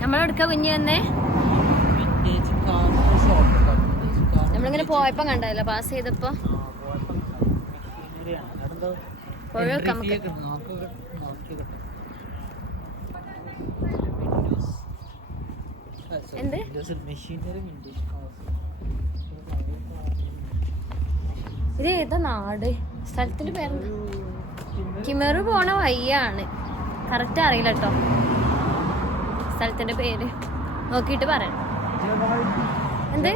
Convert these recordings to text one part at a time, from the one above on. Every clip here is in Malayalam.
നമ്മളെടുക്ക കുഞ്ഞു വന്നേ? നമ്മളിങ്ങനെ പോയപ്പോ കണ്ടല്ലോ പാസ് ചെയ്തപ്പോ? പോയോക്കാം എന്ത്? ഇത് ഏതാ നാട്? സ്ഥലത്തിന്റെ പേര് കിമറ് പോണ വയ്യാണ് കറക്റ്റ് അറിയില്ല കേട്ടോ സ്ഥലത്തിന്റെ പേര്. നോക്കിയിട്ട് പറയാം. എന്ത്?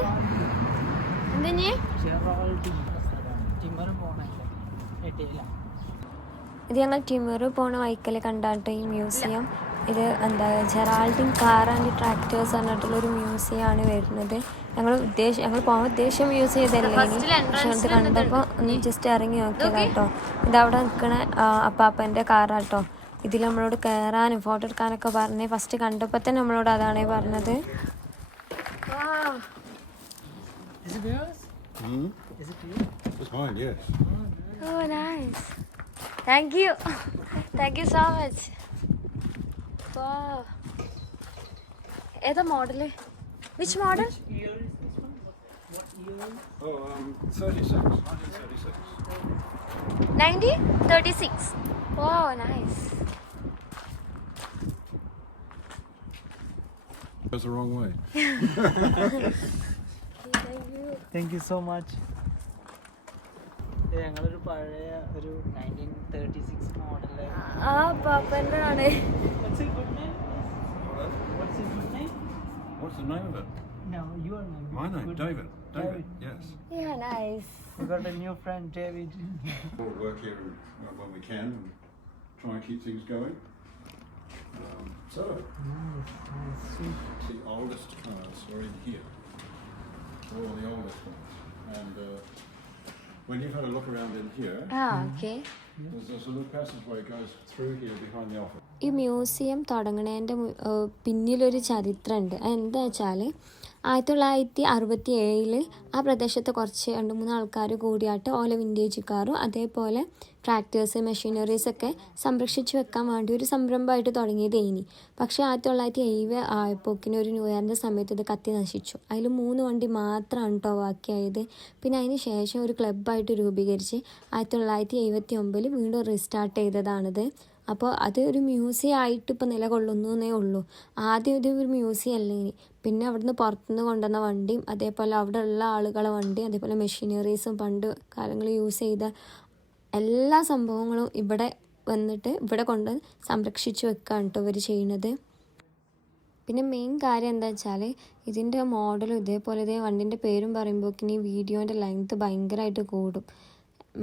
ഇത് ഞങ്ങൾ ടിമറ് പോണ വൈക്കൽ കണ്ടാട്ടോ ഈ മ്യൂസിയം. ഇത് എന്താ ജെറാൾഡിൻ കാർ ആൻഡ് ട്രാക്ടേഴ്സ് പറഞ്ഞിട്ടുള്ള ഒരു മ്യൂസിയം ആണ് വരുന്നത്. ഞങ്ങൾ ഉദ്ദേശം ഞങ്ങൾ പോകാൻ ഉദ്ദേശം യൂസ് ചെയ്തല്ലേ പക്ഷെ അത് കണ്ടപ്പോൾ ഒന്ന് ജസ്റ്റ് ഇറങ്ങി നോക്കിയതാട്ടോ കേട്ടോ. ഇതവിടെ നിൽക്കണ അപ്പാപ്പന്റെ കാറാട്ടോ. ഇതിൽ നമ്മളോട് കയറാനും ഫോട്ടോ എടുക്കാനൊക്കെ പറഞ്ഞ് ഫസ്റ്റ് കണ്ടപ്പോൾ തന്നെ നമ്മളോട് അതാണ് പറഞ്ഞത്. Oh, ഏതാ model which model nineteen thirty six oh nice Goes the wrong way. Thank you so much ഞങ്ങളൊരു പഴയ ഒരു നയൻറ്റീൻ തേർട്ടി സിക്സ് മോഡല് ആ പാപ്പൻ്റെ ആണ് What's a good name? What's a good name? What's the name of it? No, your name. My name, Good David. David, David. yes. Yeah, nice. We got a new friend, David. We'll work here uh, when we can and try and keep things going. Um, so, the oldest cars are in here. They're all the oldest ones. And uh, when you've had a look around in here, ah, okay. there's, there's a little passageway goes through here behind the office. ഈ മ്യൂസിയം തുടങ്ങണേന്റെ പിന്നിലൊരു ചരിത്രമുണ്ട് അതെന്താ വെച്ചാൽ ആയിരത്തി തൊള്ളായിരത്തി അറുപത്തി ഏഴിൽ ആ പ്രദേശത്ത് കുറച്ച് രണ്ട് മൂന്ന് ആൾക്കാർ കൂടിയായിട്ട് ഓല വിന്റേജ് കാറും അതേപോലെ ട്രാക്ടേഴ്സ് മെഷീനറീസ് ഒക്കെ സംരക്ഷിച്ചു വെക്കാൻ വേണ്ടി ഒരു സംരംഭമായിട്ട് തുടങ്ങിയത് ഇനി പക്ഷേ ആയിരത്തി തൊള്ളായിരത്തി എഴുപത് ആയപ്പോക്കിന് ഒരു ന്യൂ ഇയറിന്റെ സമയത്ത് ഇത് കത്തി നശിച്ചു. അതിൽ മൂന്ന് വണ്ടി മാത്രമാണ് കേട്ടോ ബാക്കിയായത്. പിന്നെ അതിന് ശേഷം ഒരു ക്ലബ്ബായിട്ട് രൂപീകരിച്ച് ആയിരത്തി തൊള്ളായിരത്തി എഴുപത്തി ഒമ്പതിൽ വീണ്ടും റീസ്റ്റാർട്ട് ചെയ്തതാണിത്. അപ്പോൾ അത് ഒരു മ്യൂസിയം ആയിട്ട് ഇപ്പോൾ നിലകൊള്ളുന്നേ ഉള്ളൂ. ആദ്യം ഇത് ഒരു മ്യൂസിയം അല്ലെങ്കിൽ ഇനി? പിന്നെ അവിടുന്ന് പുറത്തുനിന്ന് കൊണ്ടുവന്ന വണ്ടിയും അതേപോലെ അവിടെ ഉള്ള ആളുകളെ വണ്ടിയും അതേപോലെ മെഷീനറീസും പണ്ട് കാലങ്ങളിൽ യൂസ് ചെയ്ത എല്ലാ സംഭവങ്ങളും ഇവിടെ വന്നിട്ട് ഇവിടെ കൊണ്ട് സംരക്ഷിച്ച് വെക്കുകയാണ് കേട്ടോ ഇവർ ചെയ്യുന്നത് പിന്നെ മെയിൻ കാര്യം എന്താ വെച്ചാൽ ഇതിന്റെ മോഡലും ഇതേപോലെ ഇതേ വണ്ടിന്റെ പേരും പറയുമ്പോൾ ഈ വീഡിയോന്റെ ലെങ്ത് ഭയങ്കരമായിട്ട് കൂടും.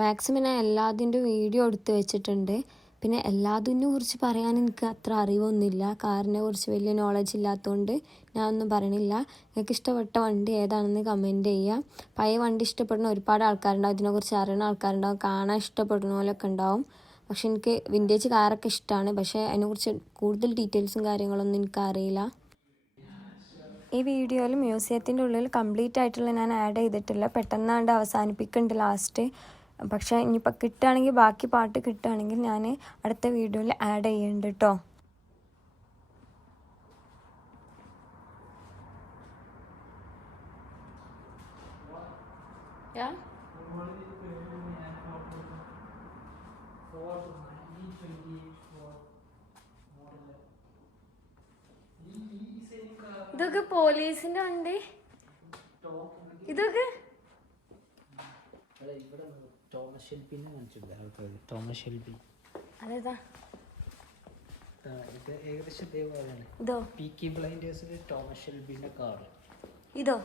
മാക്സിമം ഞാൻ എല്ലാത്തിന്റെ വീഡിയോ എടുത്ത് വെച്ചിട്ടുണ്ട്. പിന്നെ എല്ലാത്തിനെ കുറിച്ച് പറയാൻ എനിക്ക് അത്ര അറിവൊന്നുമില്ല. കാറിനെ കുറിച്ച് വലിയ നോളജ് ഇല്ലാത്തതുകൊണ്ട് ഞാൻ ഒന്നും പറയണില്ല. നിങ്ങൾക്ക് ഇഷ്ടപ്പെട്ട വണ്ടി ഏതാണെന്ന് കമന്റ് ചെയ്യുക പഴയ വണ്ടി ഇഷ്ടപ്പെടുന്ന ഒരുപാട് ആൾക്കാരുണ്ടാവും. ഇതിനെക്കുറിച്ച് അറിയുന്ന ആൾക്കാരുണ്ടാവും. കാണാൻ ഇഷ്ടപ്പെടുന്നവരൊക്കെ ഉണ്ടാവും. പക്ഷെ എനിക്ക് വിന്റേജ് കാറൊക്കെ ഇഷ്ടമാണ് പക്ഷേ അതിനെക്കുറിച്ച് കൂടുതൽ ഡീറ്റെയിൽസും കാര്യങ്ങളൊന്നും എനിക്കറിയില്ല ഈ വീഡിയോയിൽ മ്യൂസിയത്തിന്റെ ഉള്ളിൽ കംപ്ലീറ്റ് ആയിട്ടുള്ള ഞാൻ ആഡ് ചെയ്തിട്ടില്ല. പെട്ടെന്നാണ്ട് അവസാനിപ്പിക്കുന്നുണ്ട് ലാസ്റ്റ് പക്ഷേ ഇനിയിപ്പോൾ കിട്ടുകയാണെങ്കിൽ ബാക്കി പാട്ട് കിട്ടുകയാണെങ്കിൽ ഞാൻ അടുത്ത വീഡിയോയിൽ ആഡ് ചെയ്യുന്നുണ്ട് കേട്ടോ. ഇതൊക്കെ പോലീസിന്റെ വണ്ടി? ഇതൊക്കെ? തോമസ് ഷെൽബിനെ കാണിച്ചിട്ടുണ്ട് ആൾക്കാർ തോമസ് ഷെൽബി. അതേതാ ഇത് ഏകദേശം ഇതേപോലെയാണ്. ഇതോ? പീക്കി ബ്ലൈൻഡേഴ്സിൽ തോമസ് ഷെൽബിന്റെ കാർ ഇതോ?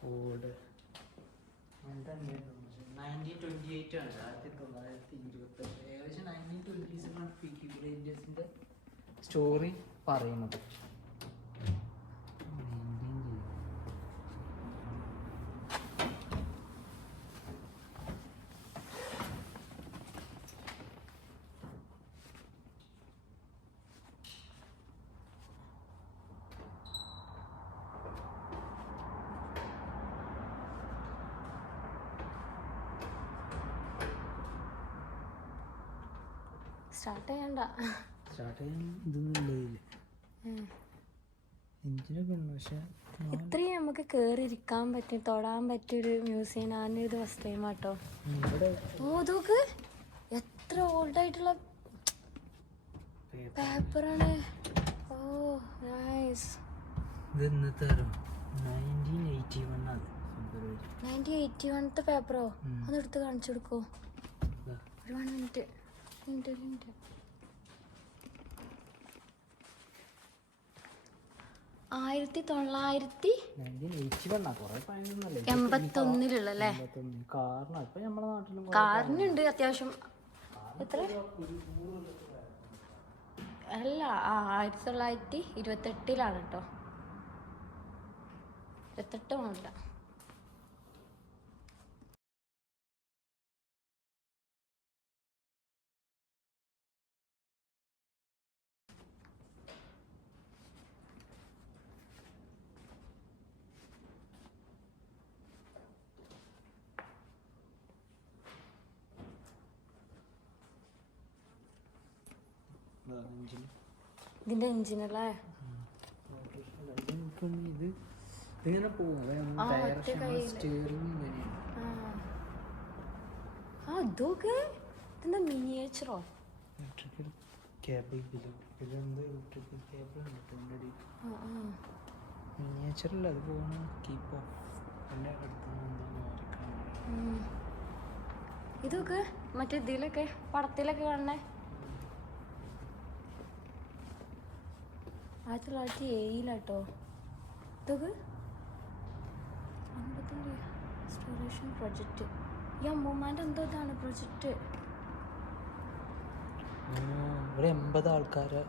ഫോർഡ് നയന്റീൻ ട്വന്റി എയ്റ്റ് ആണ്. ആയിരത്തി തൊള്ളായിരത്തി ഇരുപത്തെട്ട് ഏകദേശം നയന്റീൻ ട്വന്റീസിലാണ് പീക്കി ബ്ലൈൻഡേഴ്സിന്റെ സ്റ്റോറി പറയുന്നത്. സ്റ്റാർട്ട് ചെയ്യണ്ട. സ്റ്റാർട്ട് ചെയ്യാൻ ഇതൊന്നും ഇല്ല എഞ്ചിനൊക്കെ ഉണ്ട് പക്ഷെ ഇത്രയും നമുക്ക് കയറി ഇരിക്കാൻ പറ്റും തൊടാൻ പറ്റിയൊരു മ്യൂസിയം ഞാനിത് ഫസ്റ്റ് ടൈം ആട്ടോ. എത്ര ഓൾഡ് ആയിട്ടുള്ള പേപ്പറാണ്. ഓ നൈസ് ഇത് ഇന്നത്തെ nineteen eighty one February. Nineteen eighty വണ്ണത്തെ പേപ്പറോ. അതെടുത്ത് കാണിച്ചു കൊടുക്കോ? ഒരു വൺ മിനിറ്റ് ഒരു ആയിരത്തി തൊള്ളായിരത്തി കാരണം ഇപ്പൊ നമ്മുടെ നാട്ടിലും കാറിനുണ്ട് അത്യാവശ്യം. എത്ര? അല്ല ആ ആയിരത്തി തൊള്ളായിരത്തി ഇരുപത്തെട്ടിലാണ് കേട്ടോ ഇരുപത്തെട്ട് മോഡല ഇതിന്റെ എഞ്ചിനല്ലേ ഇത് ഇതിങ്ങനെ പോകും ഇതെന്താ മിനിയേച്ചറോ ഇലക്ട്രിക്കൽ കേബിൾ ഇലക്ട്രിക്കൽ കേബിൾ ഉണ്ട് അത് പോകണം കീപ്പ് ഓഫ് എന്റെ ഇതൊക്കെ മറ്റേ ഇതിലൊക്കെ പടത്തിലൊക്കെ കാണണേ ആയിരത്തി തൊള്ളായിരത്തി ഏഴിലാട്ടോ ഇതൊക്കെ റെസ്റ്റോറേഷൻ പ്രൊജക്റ്റ് ഈ അമ്മൂമ്മാന്റെ എന്തോ ഇതാണ് പ്രൊജക്റ്റ് ഇവിടെ എൺപത് ആൾക്കാരെ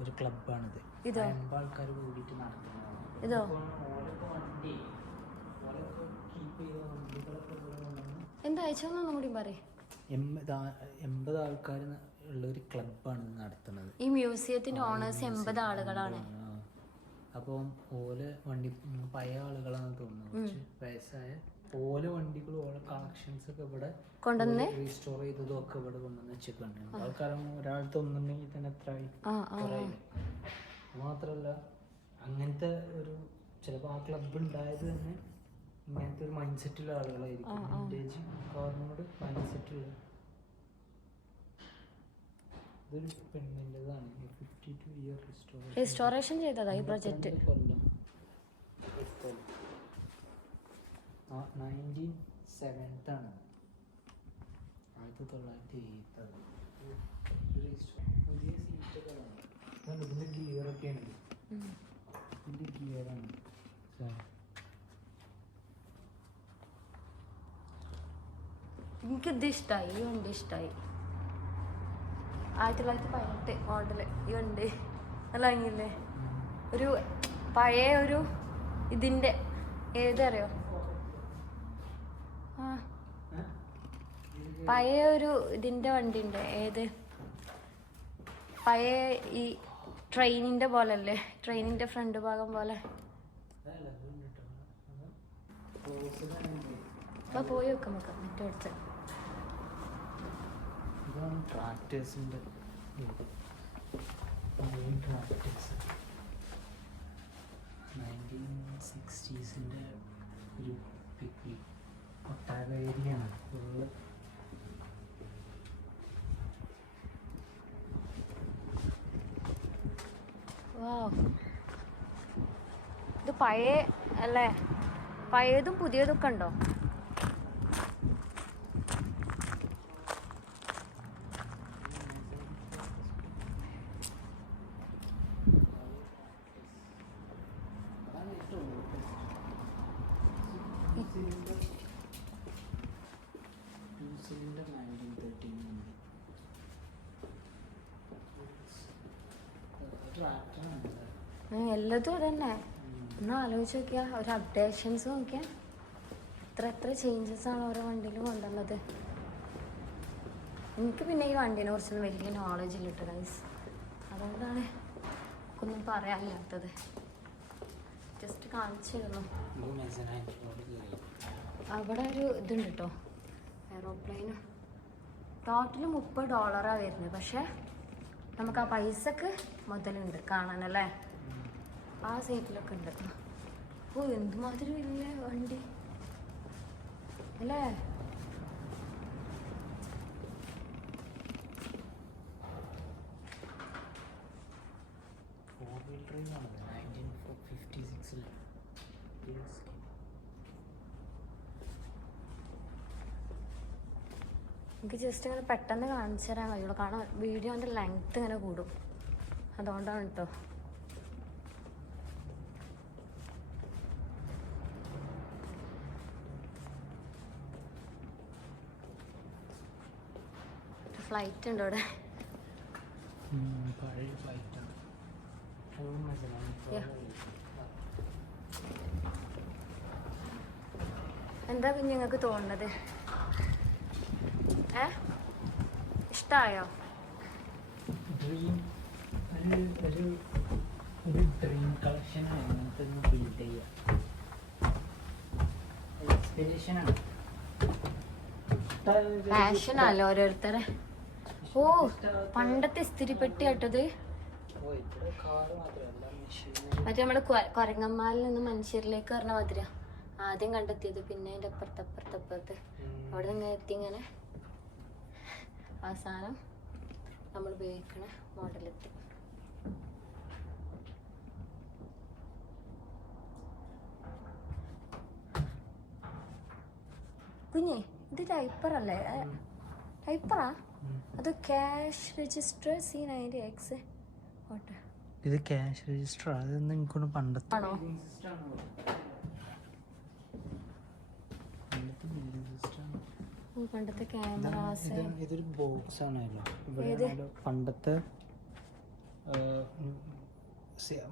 ഒരു ക്ലബാണിത് ഇതോ? എൺപത് ആൾക്കാർ കൂടിയിട്ട് നടത്തുന്നതാണ്. ഇതോ? എന്താ അയച്ചോന്നൊന്നും കൂടി പറയേ. എൺപത് ആൾക്കാർ ഉള്ള ഒരു ക്ലബാണ് നടത്തുന്നത്. ഈ മ്യൂസിയത്തിന്റെ ഓണേഴ്സ് എൺപത് ആളുകളാണ്. അപ്പം ഓൽ വണ്ടി പഴയ ആളുകളാണെന്ന് തോന്നുന്നു. കുറച്ച് വയസ്സായ ഓല വണ്ടികൾ ഓല കളക്ഷൻസ് ഒക്കെ ഇവിടെ കൊണ്ടുവന്ന്? റീസ്റ്റോർ ചെയ്തതും ഒക്കെ ഇവിടെ കൊണ്ടുവന്ന് വെച്ചിട്ടുണ്ട്. ആൾക്കാരും ഒരാൾ തോന്നുന്നുണ്ടെങ്കിൽ തന്നെ എത്ര ആയി? മാത്രല്ല അങ്ങനത്തെ ഒരു ചിലപ്പോൾ ആ ക്ലബ് ഉണ്ടായത് തന്നെ ഇങ്ങനത്തെ ഒരു മൈൻഡ് സെറ്റുള്ള ആളുകളായിരിക്കും. വില്ലേജ് കാറിനോട് മൈൻഡ് സെറ്റുള്ള ഇതൊരു പെണ്ണിന്റെതാണ്. Fifty two year restoration restoration ചെയ്തതാ ഈ പ്രൊജക്റ്റ് കൊല്ലം. നയന്റീൻ സെവൻത്താണ് ആയിരത്തി തൊള്ളായിരത്തി എയ്ത്താണ് പുതിയ സീറ്റൊക്കെയാണ് ഇതിന്റെ ഗിയറൊക്കെ ഉണ്ട് ഇതിന്റെ ഗിയറാണ് എനിക്ക് ഇത് ഇഷ്ടമായി ഈ വണ്ടി ഇഷ്ടമായി ആയിരത്തി തൊള്ളായിരത്തി പതിനെട്ട് മോഡൽ. ഈ വണ്ടി നല്ല ഭംഗിയില്ലേ? ഒരു പഴയ ഒരു ഇതിന്റെ ഏതറിയോ? ആ. പഴയ ഒരു ഇതിന്റെ വണ്ടി ഉണ്ട് ഏത്? പഴയ ഈ ട്രെയിനിന്റെ പോലെ അല്ലേ ട്രെയിനിന്റെ ഫ്രണ്ട് ഭാഗം പോലെ. അപ്പൊ പോയി വെക്കാം നമുക്ക്. മറ്റേ അടുത്ത് ഇതാണ് ട്രാക്ടേഴ്സിന്റെ ട്രാക്ടേഴ്സ് നയന്റീൻ സിക്സ്റ്റീസിന്റെ ഒരു പിക്ക് ഒട്ടാക ഏരിയയാണ് ഫുള്ള് വാവ്. ഇത് പഴയ അല്ലേ? പഴയതും പുതിയതൊക്കെ ഉണ്ടോ അതാണ് ഏറ്റവും ടു സിലിണ്ടർ നയന്റീൻ തേർട്ടീൻ ട്രാക്ടറാണ് ഉം, എല്ലാതും അതന്നെ ഒന്ന് ആലോചിച്ച് നോക്കിയാൽ ഒരു അപ്ഡേഷൻസ് നോക്കിയാൽ എത്ര എത്ര ചേഞ്ചസ് ആണ് ഓരോ വണ്ടിയിലും കൊണ്ടുവന്നത്. എനിക്ക് പിന്നെ ഈ വണ്ടീനെ കുറിച്ചൊന്നും വലിയ നോളജ് ഇല്ല കേട്ടോ ഗൈസ് അതുകൊണ്ടാണ് ഒന്നും പറയാനില്ലാത്തത്. ജസ്റ്റ് കാണിച്ചിരുന്നു അവിടെ ഒരു ഇതുണ്ട് കേട്ടോ എയറോപ്ലെയിന് ടോട്ടൽ മുപ്പത് ഡോളറാണ് വരുന്നത്. പക്ഷേ നമുക്ക് ആ പൈസക്ക് മുതലുണ്ട് കാണാനല്ലേ ആ സൈറ്റിലൊക്കെ ഉണ്ട്. ഓ എന്തുമാതിരി വലിയ വണ്ടി? അല്ലേ? ഫോർ വീൽ ഡ്രൈവ് ആണ് നയന്റീൻ ഫിഫ്റ്റി സിക്സിൽ എനിക്ക് ജസ്റ്റ് ഇങ്ങനെ പെട്ടെന്ന് കാണിച്ചു തരാൻ കഴിയുള്ളൂ. കാരണം വീഡിയോന്റെ ലെങ്ത് ഇങ്ങനെ കൂടും. അതുകൊണ്ടാണ് കേട്ടോ ഫ്ലൈറ്റ് ഉണ്ട് അവിടെ. എന്താ കുഞ്ഞുങ്ങൾക്ക് തോന്നുന്നത്? ഏ? ഇഷ്ടായോ? ഒരു ഒരു ഒരു ഡ്രീം കളക്ഷനാണ് അങ്ങനത്തെ ഒന്ന് ബിൽഡ് ചെയ്യുക ഇൻസ്പിറേഷനാണ് പാഷനല്ലോ ഓരോരുത്തരെ? ഓ പണ്ടത്തെ ഇസ്തിരിപ്പെട്ടി കേട്ടത്. മറ്റേ നമ്മൾ കൊരങ്ങന്മാരിൽ നിന്ന് മനുഷ്യരിലേക്ക് പറഞ്ഞ മാതിരിയാ. ആദ്യം കണ്ടെത്തിയത് പിന്നെ അതിന്റെ അപ്പുറത്ത് അപ്പുറത്ത് അപ്പുറത്ത്. അവിടെ നിന്ന് എത്തി ഇങ്ങനെ. അവസാനം നമ്മൾ ഉപയോഗിക്കണ മോഡലെത്തി കുഞ്ഞേ ഇത് ടൈപ്പർ അല്ലേ? ടൈപ്പറാ അത് cash register C ninety X ഓട്ടെ. ഇത് ക്യാഷ് രജിസ്റ്റർ അതൊന്നും എനിക്കൊന്ന് പണ്ടത്തെ ആണോ? പണ്ടത്തെ ബില്ലിംഗ് സിസ്റ്റമാണ് ഓ, പണ്ടത്തെ ക്യാമറാസ് ഇത് ഇതൊരു ബോക്സ് ആണല്ലോ. ഇവിടെ ആണല്ലോ പണ്ടത്തെ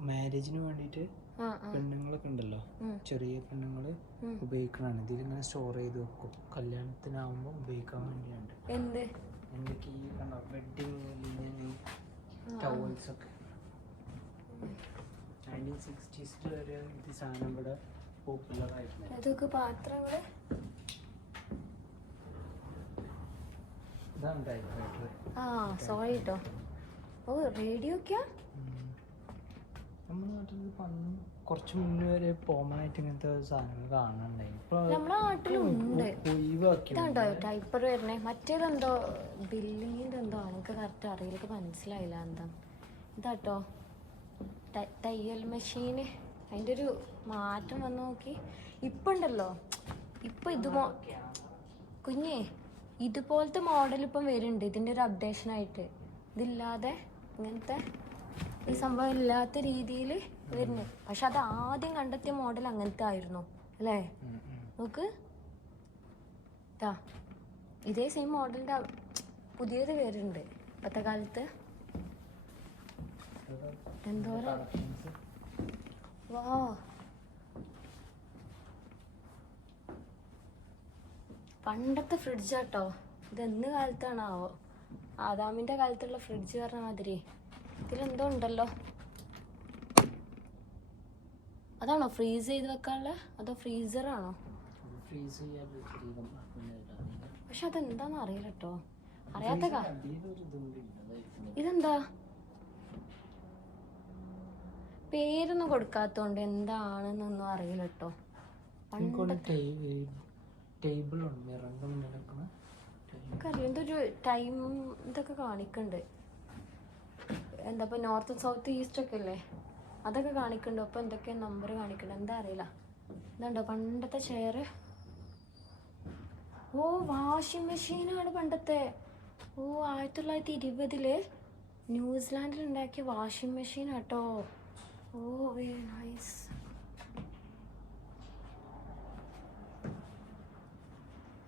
മാരേജിന് വേണ്ടിയിട്ട് ആ ആ. പെണ്ണുങ്ങളൊക്കെ ഉണ്ടല്ലോ. ഉം. ചെറിയ പെണ്ണുങ്ങൾ ഉം. ഉപയോഗിക്കണതാണ്. ഇതിലിങ്ങനെ സ്റ്റോർ ചെയ്ത് വെക്കും. കല്യാണത്തിനാവുമ്പോൾ ഉപയോഗിക്കാൻ വേണ്ടിയാണ് എന്ത്? എന്റെ ഈ കണ്ടോ വെഡിങ് ടവൽസ് ഒക്കെ. നയന്റീൻ സിക്സ്റ്റീസിൽ വരെ ഇത് സാധനം ഇവിടെ പോപ്പുലർ ആയിരുന്നു അതൊക്കെ പാത്രങ്ങൾ ഇതാണ് ആ സോറി കേട്ടോ ഓ റേഡിയോ ഒക്കെയാ? നമ്മുടെ നാട്ടിൽ പണ്ട് കുറച്ച് മുന്നേ വരെ കോമൺ ആയിട്ട് ഇങ്ങനത്തെ സാധനങ്ങൾ കാണാനുണ്ടായി ഇപ്പൊ നമ്മുടെ നാട്ടിലും ഉണ്ട്. ഒഴിവാക്കി ഇതാണ്ടോ? ടൈപ്പർ വരണേ മറ്റേതെന്തോ ബില്ലിങ്ങിന്റെ എന്തോ എനിക്ക് കറക്റ്റ് അറിയില്ല. മനസ്സിലായില്ല എന്താ. ഇതാട്ടോ. തയ്യൽ മെഷീന് അതിന്റെ ഒരു മാറ്റം വന്ന് നോക്കി. ഇപ്പം ഉണ്ടല്ലോ. ഇപ്പം ഇത് മോ കുഞ്ഞേ ഇതുപോലത്തെ മോഡൽ ഇപ്പം വരുന്നുണ്ട്. ഇതിന്റെ ഒരു അപ്ഡേഷനായിട്ട് ഇതില്ലാതെ ഇങ്ങനത്തെ ഈ സംഭവം ഇല്ലാത്ത രീതിയിൽ വരുന്നു. പക്ഷെ അത് ആദ്യം കണ്ടെത്തിയ മോഡൽ അങ്ങനത്തെ ആയിരുന്നു അല്ലേ? നോക്ക്. ഇതാ സെയിം മോഡലിന്റെ പുതിയത് വരുന്നുണ്ട്. ഇപ്പോഴത്തെ കാലത്ത് എന്തോരം? വാ. പണ്ടത്തെ ഫ്രിഡ്ജാട്ടോ ഇത് എന്ന് കാലത്താണാവോ? ആദാമിന്റെ കാലത്തുള്ള ഫ്രിഡ്ജ് പറഞ്ഞ മാതിരി. ഇതിലെന്തോ ഉണ്ടല്ലോ അതാണോ ഫ്രീസ് ചെയ്ത് വെക്കാനുള്ള അതോ ഫ്രീസറാണോ പക്ഷെ അതെന്താന്ന് അറിയില്ല കേട്ടോ അറിയാത്ത ഇതെന്താ? പേരൊന്നും കൊടുക്കാത്തോണ്ട് എന്താണെന്നൊന്നും അറിയില്ല കേട്ടോ എനിക്കൊരു ടൈം ഇതൊക്കെ കാണിക്കുന്നുണ്ട് എന്താ ഇപ്പൊ നോർത്ത് സൗത്ത് ഈസ്റ്റ് ഒക്കെ അല്ലേ? അതൊക്കെ കാണിക്കണ്ടോ? അപ്പൊ എന്തൊക്കെ നമ്പർ കാണിക്കുന്നുണ്ട് എന്താ അറിയില്ല. ഇതുണ്ടോ പണ്ടത്തെ ചെയർ ഓ വാഷിംഗ് മെഷീനാണ് പണ്ടത്തെ. ഓ ആയിരത്തി തൊള്ളായിരത്തി ഇരുപതിൽ ന്യൂസിലാൻഡിൽ ഉണ്ടാക്കിയ വാഷിംഗ് മെഷീൻ ആട്ടോ. ഓ വേ നൈസ്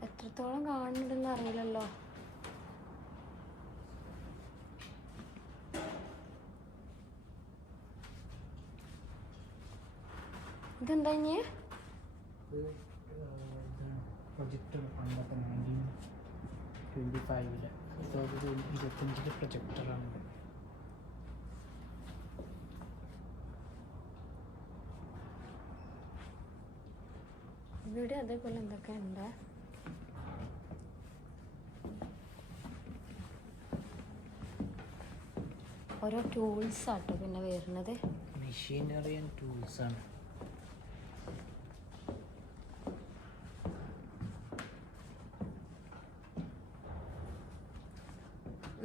എത്രത്തോളം കാണുന്നുണ്ടെന്ന് അറിയില്ലല്ലോ. ഇതെന്താ ഇനി പ്രൊജക്ടർ പണ്ടത്തെ നയന്റീൻ ട്വന്റി ഫൈവിൽ ഇതൊരു ഇരുപത്തഞ്ചിലെ പ്രൊജക്ടറാണ് ഇവിടെ അതേപോലെ എന്തൊക്കെ ഉണ്ട്? ഓരോ ടൂൾസ് ആട്ടോ പിന്നെ വരുന്നത്. മെഷീനറി ആൻഡ് ടൂൾസ് ആണ്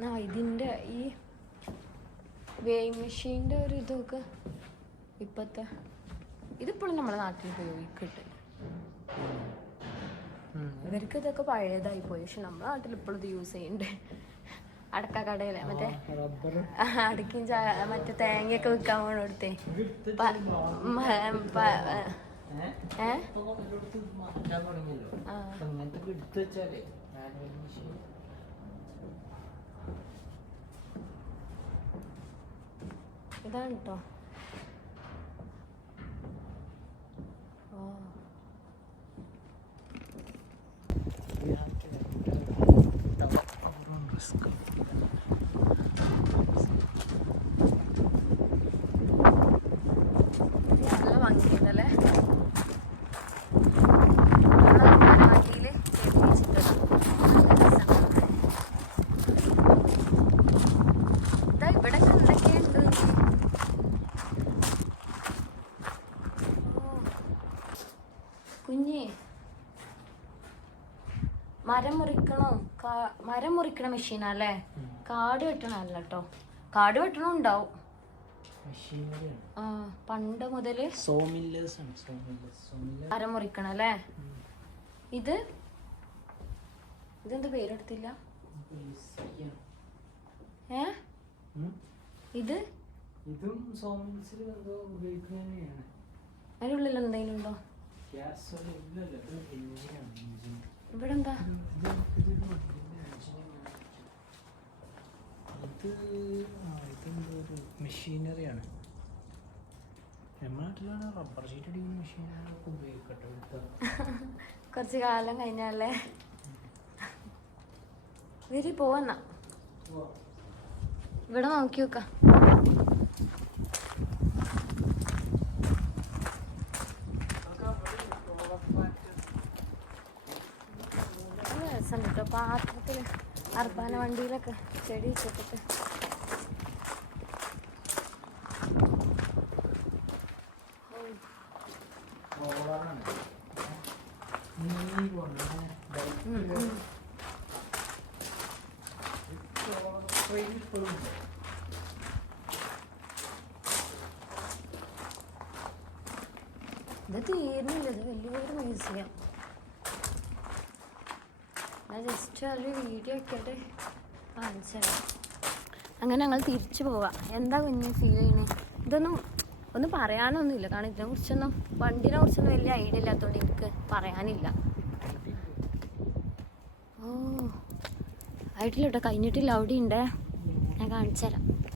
ആ ഇതിന്റെ ഈ വേയിങ് മെഷീന്റെ ഒരു ഇതൊക്കെ ഇപ്പോഴത്തെ ഇതിപ്പോഴും നമ്മുടെ നാട്ടിൽ ഉപയോഗിക്കട്ടെ. ഇവർക്ക് ഇതൊക്കെ പഴയതായി പോയി പക്ഷെ നമ്മുടെ നാട്ടിൽ ഇപ്പോഴും ഇത് യൂസ് ചെയ്യുന്നുണ്ട് അടക്ക കടയിലെ മറ്റേ അടക്കും മറ്റേ തേങ്ങയൊക്കെ വിൽക്കാൻ പോണടുത്തേ. ഏ ആ. അപ്പൊ ഇങ്ങനത്തെ എടുത്തു വെച്ചാലേ മാനുവൽ മെഷീൻ ഇതാണ് കേട്ടോ ഓ We have to develop our own risk. ഇത് നല്ല ഭംഗിയുണ്ടല്ലേ വണ്ടിയിൽ ഇതാ ഇവിടെ എന്തൊക്കെയുണ്ട് ഓ. കുഞ്ഞേ മരം മുറിക്കണോ കാ- മരം മുറിക്കണ മെഷീനല്ലേ? കാട് വെട്ടണല്ല കേട്ടോ കാട് വെട്ടണം ഉണ്ടാവും പണ്ട് മുതൽ അര ആണ് സോമില്ലേഴ്സ് സോമില്ലേഴ്സ് മരം മുറിക്കണല്ലേ? ഇത്? ഇതെന്ത് പേരെടുത്തില്ല? ഏ? ഇത്? ഇതും സോമിൽസിൽ എന്തോ ഉള്ളിൽ എന്തെങ്കിലും ഉണ്ടോ? ഇവിടെ എന്താ ഇത് ഇതൊരു വണ്ടിയുടെ എഞ്ചിനാണ് ഇത് ആ ഇതെന്തോ ഒരു മെഷീനറിയാണ് നമ്മുടെ നാട്ടിലാണ് റബ്ബർ ഷീറ്റ് അടിക്കുന്ന മെഷീനൊക്കെ ഉപയോഗിക്കട്ടെ കുറച്ച് കാലം കഴിഞ്ഞാലേ. വരി പോവന്ന. ഇവിടെ നോക്കി നോക്കാം രസമുണ്ട് കേട്ടോ പാത്രത്തിൽ അർബാന വണ്ടിയിലൊക്കെ ചെടി വെച്ചിട്ട് റോളറാണ് നീ കൊണ്ട് ഇപ്പോഴും ഇത് തീരുന്നില്ല ഇത് വലിയൊരു മ്യൂസിയം. ജസ്റ്റ് ഒരു വീഡിയോ കാണിച്ചത് അങ്ങനെ ഞങ്ങൾ തിരിച്ചു പോവാം. എന്താ കുഞ്ഞ് ഫീൽ ചെയ്യണേ? ഇതൊന്നും ഒന്നും പറയാനൊന്നുമില്ല. കാരണം ഇതിനെ കുറിച്ചൊന്നും വണ്ടിനെ കുറിച്ചൊന്നും വലിയ ഐഡിയ ഇല്ലാത്തതുകൊണ്ട് എനിക്ക് പറയാനില്ല. ഓ ആയിട്ടില്ല കേട്ടോ കഴിഞ്ഞിട്ടില്ല. അവിടെ ഉണ്ടേ ഞാൻ കാണിച്ചു തരാം.